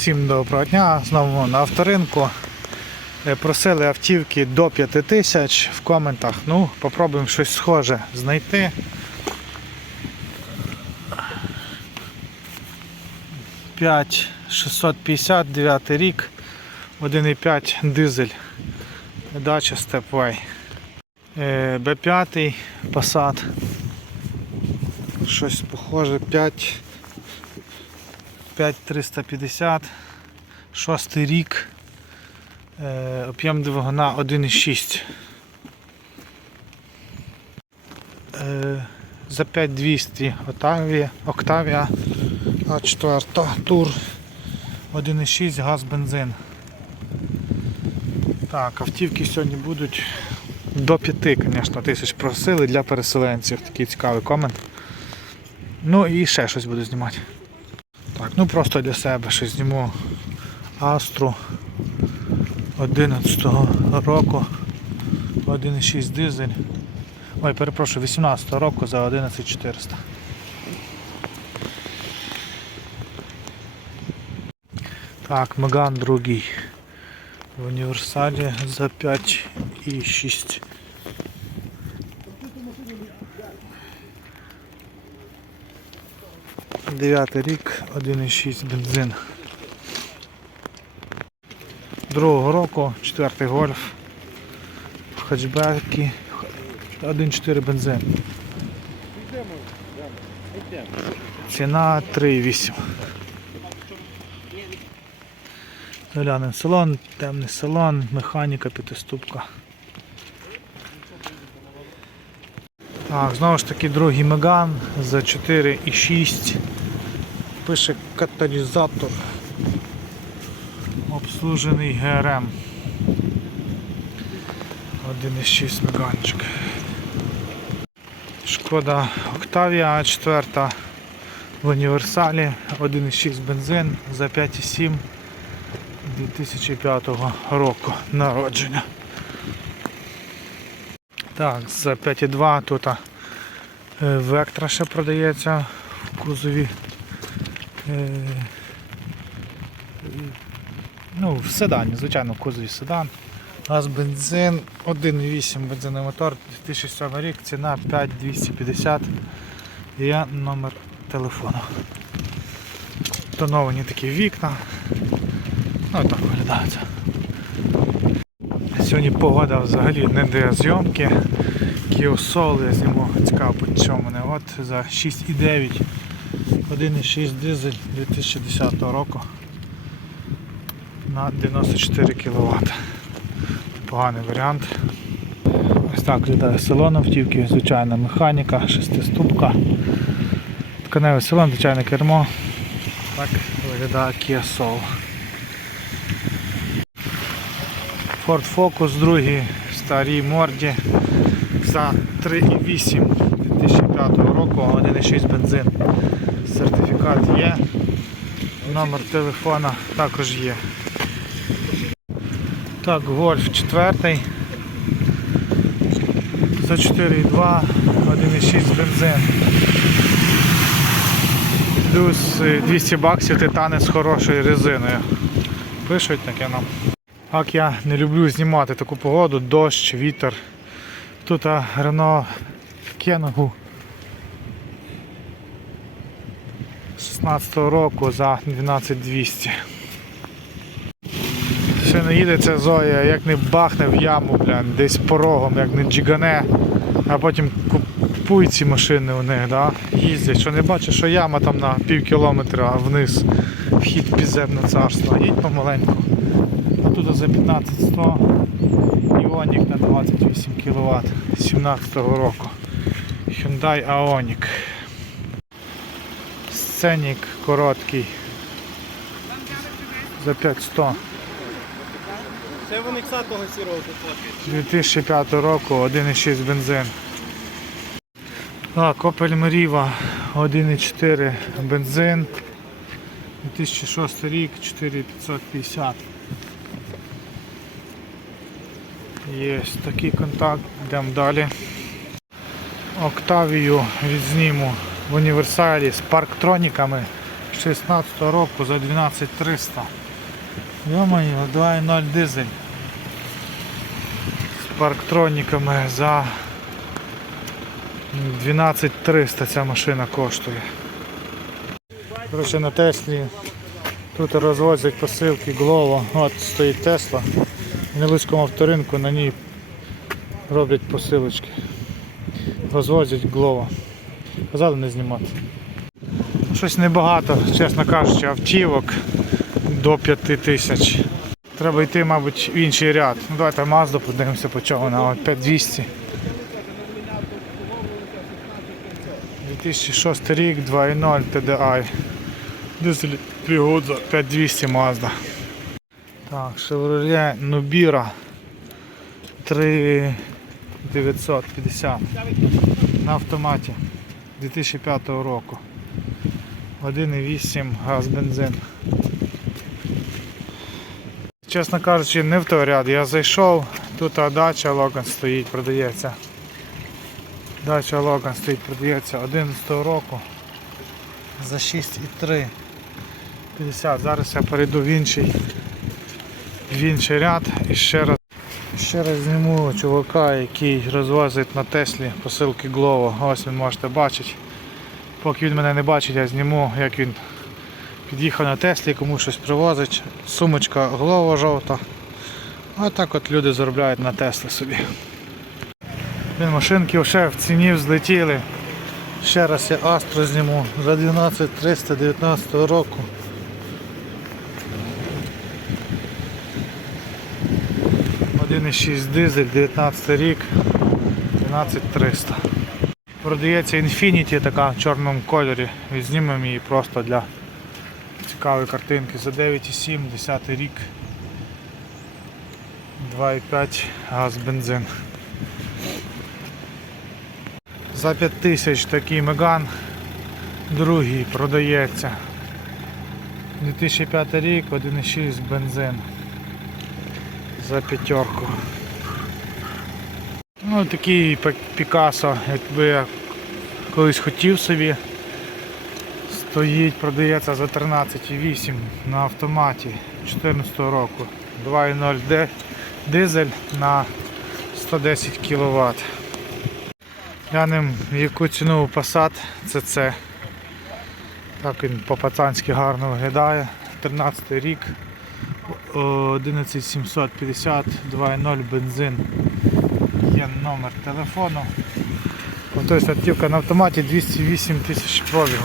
Всім доброго дня, знову на авторинку. Е, Просили автівки до 5 тисяч в коментах. Ну, попробуємо щось схоже знайти. П'ять 650, 9 рік, 1,5 дизель. Дача Stepway. Е, Б5 Passat. Щось похоже 5 5350, шостий рік, е, об'єм двигуна 1,6. Е, за 5200 Octavia, Octavia А4 тур 1,6 газ бензин. Так, автівки сьогодні будуть до 5, звісно, тисяч просили для переселенців. Такий цікавий комент. Ну і ще щось буду знімати. Ну просто для себе щось зніму Астру 11 року 1,6 дизель. Ой, перепрошую, 18 року за 11400. Так, Меган другий. В універсалі за 5,6. Дев'ятий рік, 1,6 бензин. Другого року, четвертий гольф. В хетчбекі 1,4 бензин. Ціна 3,8. Глянемо салон, темний салон, механіка, п'ятиступка. Так, знову ж таки другий Меган за 4,6. Пише каталізатор. Обслужений ГРМ. 1,6 меганчик. Шкода Octavia А4 в універсалі 1,6 бензин за 5,7 2005 року народження. Так, за 5,2 тут е, Вектра ще продається в кузові. Е, Ну, в седані, звичайно, в кузові седан. Газ бензин, 1,8 бензинний мотор, 2007 рік, ціна 5250. Є номер телефону. Тоновані такі вікна. Ну так виглядають. Сьогодні погода взагалі не для зйомки. Soul я зніму цікаво по чому мене. От за 6,9 1,6 дизель 2010 року на 94 кВт. Поганий варіант. Ось так виглядає салон автівки, звичайна механіка, шестиступка. Тканевий салон, звичайне кермо. Так виглядає Kia Soul. Ford Focus другий в старій морді за 3,8 2005 року, 1,6 бензин. Сертифікат є. Номер телефона також є. Так, Golf 4 за 4,2, 1,6 бензин. Плюс е, 200 баксів титани з хорошою резиною. Пишуть таке нам. Так я не люблю знімати таку погоду, дощ, вітер. Тут а, Renault Кенгу 16 року за 12200. Ще не їде ця Зоя, як не бахне в яму, блін, десь порогом, як не джигане, а потім купуй ці машини у них, да? їздять, що не бачиш, що яма там на пів кілометра вниз, вхід в підземне царство. Їдь помаленьку. Тут за 15100 Іонік на 28 кВт 17 року. Hyundai Ioniq. Сценік короткий. За 5100. Це вони кса того сірого тут фоткають. 2005 року 1,6 бензин. Так, Opel Meriva 1,4 бензин. 2006 рік 4550. Є такий контакт, йдемо далі. Октавію відзніму в універсалі з парктроніками 16 року за 12300. Йо-моє, 2.0 дизель. З парктроніками за 12300 ця машина коштує. Коротше, на Теслі тут розвозять посилки Glovo. От стоїть Тесла. В Невеличкому авторинку на ній роблять посилочки. Розвозять Glovo. Казали не знімати. Щось небагато, чесно кажучи, автівок до 5 тисяч. Треба йти, мабуть, в інший ряд. Ну, давайте Mazda подивимося, по чому вона. От 5200. 2006 рік, 2.0 TDI. Дизель пригодza 5200 Mazda. Так, Chevrolet Nubira 3950 на автоматі 2005 року. 1,8 газ бензин. Чесно кажучи, не в той ряд. Я зайшов, тут дача Логан стоїть, продається. Дача Логан стоїть, продається 11 року за 6,3. 50. Зараз я перейду в інший, в інший ряд і ще раз. Ще раз зніму чувака, який розвозить на Теслі посилки Glovo. Ось ви можете бачити. Поки він мене не бачить, я зніму, як він під'їхав на Теслі, кому щось привозить. Сумочка Glovo жовта. А так от люди заробляють на Теслі собі. Блін, машинки вже в ціні взлетіли. Ще раз я Астро зніму за 12 319 року. 1,6 дизель, 19 рік, 12300. Продається Infinity така в чорному кольорі. Відзнімемо її просто для цікавої картинки. За 9,7, 10 рік. 2,5 газ бензин. За 5 тисяч такий Меган. Другий продається. 2005 рік, 1,6 бензин. За п'ятерку. Ну такий Пі- Пікасо, якби я колись хотів собі. Стоїть, продається за 13,8 на автоматі 2014 року. 2,0 ди- дизель на 110 кВт. Глянемо, яку ціну Passat CC. Так він по-пацанськи гарно виглядає. 13 рік. 11750 2.0 бензин. Є номер телефону. Тобто автівка на автоматі 208 тисяч пробігу.